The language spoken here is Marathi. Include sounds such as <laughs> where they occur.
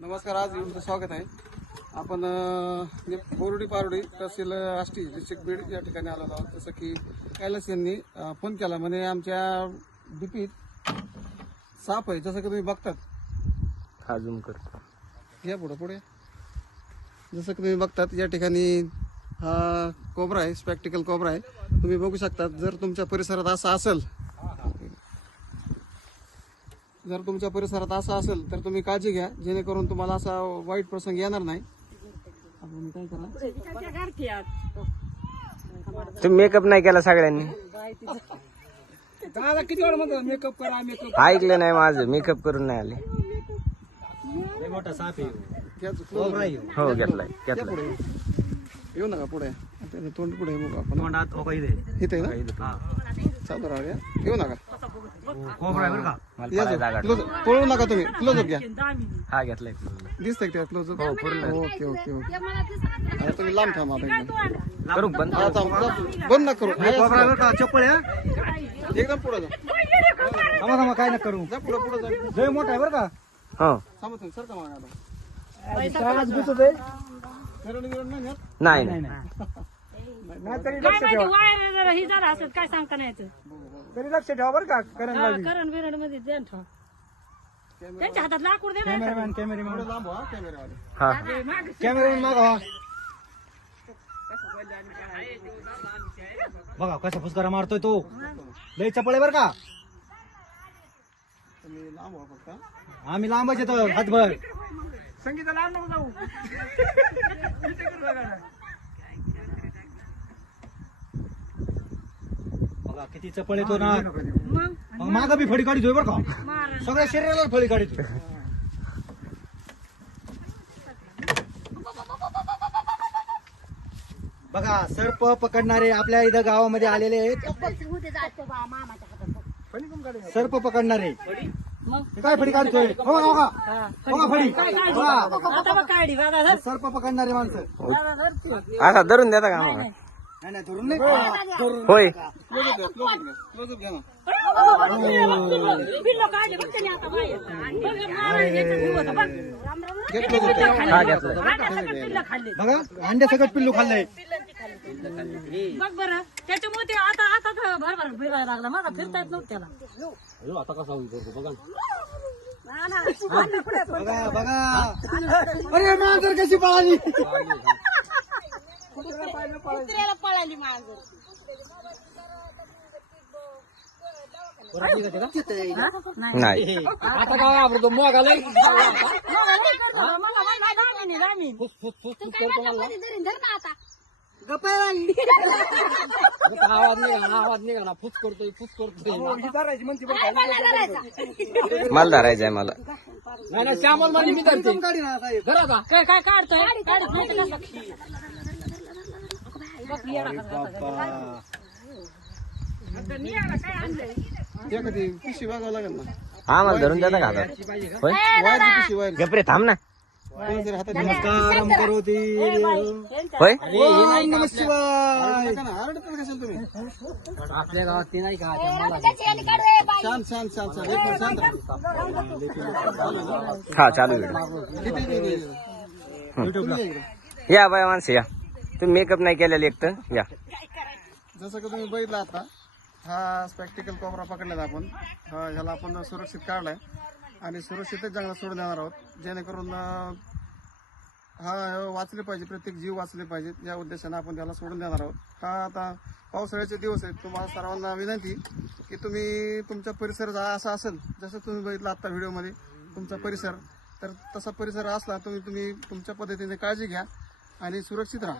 नमस्कार आज तुमचं स्वागत आहे. आपण बोर्डी पारोडी तहसील आष्टी डिस्ट्रिक्ट बीड या ठिकाणी आलेलो आहोत. जसं की कैलास यांनी फोन केला. म्हणे आमच्या डीपीत साप आहे जसं की तुम्ही बघतात. हा झूम करतो या पुढं पुढे. जसं की तुम्ही बघतात या ठिकाणी हा कोबरा आहे स्पॅक्टिकल कोबरा आहे. तुम्ही बघू शकतात जर तुमच्या परिसरात असा असेल जर तुमच्या परिसरात असं असेल तर तुम्ही काळजी घ्या. जेणेकरून तुम्हाला असा वाईट प्रसंग येणार नाही. आपण काय करा? तुम्ही मेकअप नाही केला सगळ्यांनी? दादा किती वेळ म्हणतो मेकअप करा मेकअप ऐकलं नाही माझं. मेकअप करून नाही आले. हो घेतलाय घेतलाय. पुढे. येऊ नका पुढे. त्याचं तोंड पुढे बघू आपण. इथे. ना? चालू राहा या. येऊ नका. मला या पाहायला जागा क्लोज पळू नका तुम्ही. क्लोजअप घ्या. हा घेतलाय. दिसतंय का क्लोजअप हो पूर्ण ओके ओके ओके. आता तुम्ही लांब थांबा आता एकदम. करू बंद? हा, थांब, थांब. बंद ना करू. चप्पल एकदम पुढे जा. काय ना करू. जा पुढे पुढे जा. लय मोठा आहे बरं का? हो. थांबा तुम्ही का घुसत आहे नाही नेत? नाही नाही. नाही <laughs> तरी काय माहिती वायर जरा ही जरा असत काय सांगता नाही याचं. तरी लक्ष ठेवा बरं का करण करण बिरणमध्ये ध्यान ठेवा. त्यांच्या हातात लाकूड दे ना कॅमेरामॅन कॅमेरामॅन हा. कॅमेरामॅन मागा बघा कसा फुसकारा मारतोय तो. लय चपळ आहे बरं का. आम्ही लांबच येतो हातभर. संगीता लांब नको जाऊ. <laughs> बघा किती चपळ येतो ना. मग? मग मागा बी फळी काढितोय बरं का. मार. सगळ्या शरीराला फळी काढितोय बघा सर्प पकडणारे आपल्या इथं गावामध्ये आलेले आहेत. सर्प पकडणारे. मग? काय फडी काढतोय? हो बघा, बघा. बघा फडी बघा. आता बघ काढी बघा धर. सर्प पकडणारे माणसं. असा धरून देता का आम्हाला नाही नाही धरून नाही धरून. होय क्लोजअप घ्या क्लोजअप घ्या क्लोजअप घ्या ना आता. घे क्लोजअप. हा खाल्ली. बघा अंड्या सगळं पिल्लू खाल्लंय बघ बरं त्याच्यामुळे ते आता आता तर भरभर फिरायला लागला माझा फिरता येत नव्हतं त्याला ना, ना. बघा बघा अरे मांजर कशी पळाली <laughs> कुत्र्याला पळाली मांजर नाही. आता काय आवडतो मग आलाय आवाज आवाज निघा ना. फुस करतोय फुस करतोय. म्हणते मला धरायचंय मला नाही नाही श्यामल म्हणजे मी धरते. काय काय काढतोय? आम्हाला धरून देता का हातात होय वायची पिशी वायर गपरे थांब ना कोणी जर हातात नमस्कारम करोती होय ओम नमः शिवाय नका ना आरडत कशाल तुम्ही आपल्या गावात ते नाही का शांत शांत शांत शांत एक मिनिट शांत राहा. हा चालू व्हिडिओ किती किती- किती? तुम्ही या इकडे. या बाय माणसं या तुम्ही मेकअप नाही केलेलं एक तर. या. जसं की तुम्ही बघितलं आता हा स्पॅक्टिकल कोपरा पकडलेला आपण. हा, ह्याला आपण सुरक्षित काढलाय. आणि सुरक्षितच जंगलात सोडून देणार आहोत. जेणेकरून हा वाचले पाहिजे प्रत्येक जीव वाचले पाहिजेत. या उद्देशाने आपण त्याला सोडून देणार आहोत. हा आता पावसाळ्याचे दिवस आहेत. तुम्हाला सर्वांना विनंती की तुम्ही तुमचा परिसर जा- असा असेल जसं तुम्ही बघितलं आत्ता व्हिडिओमध्ये तुमचा परिसर तर तसा परिसर असला तुम्ही तुम्ही तुमच्या पद्धतीने काळजी घ्या. आणि सुरक्षित राहा.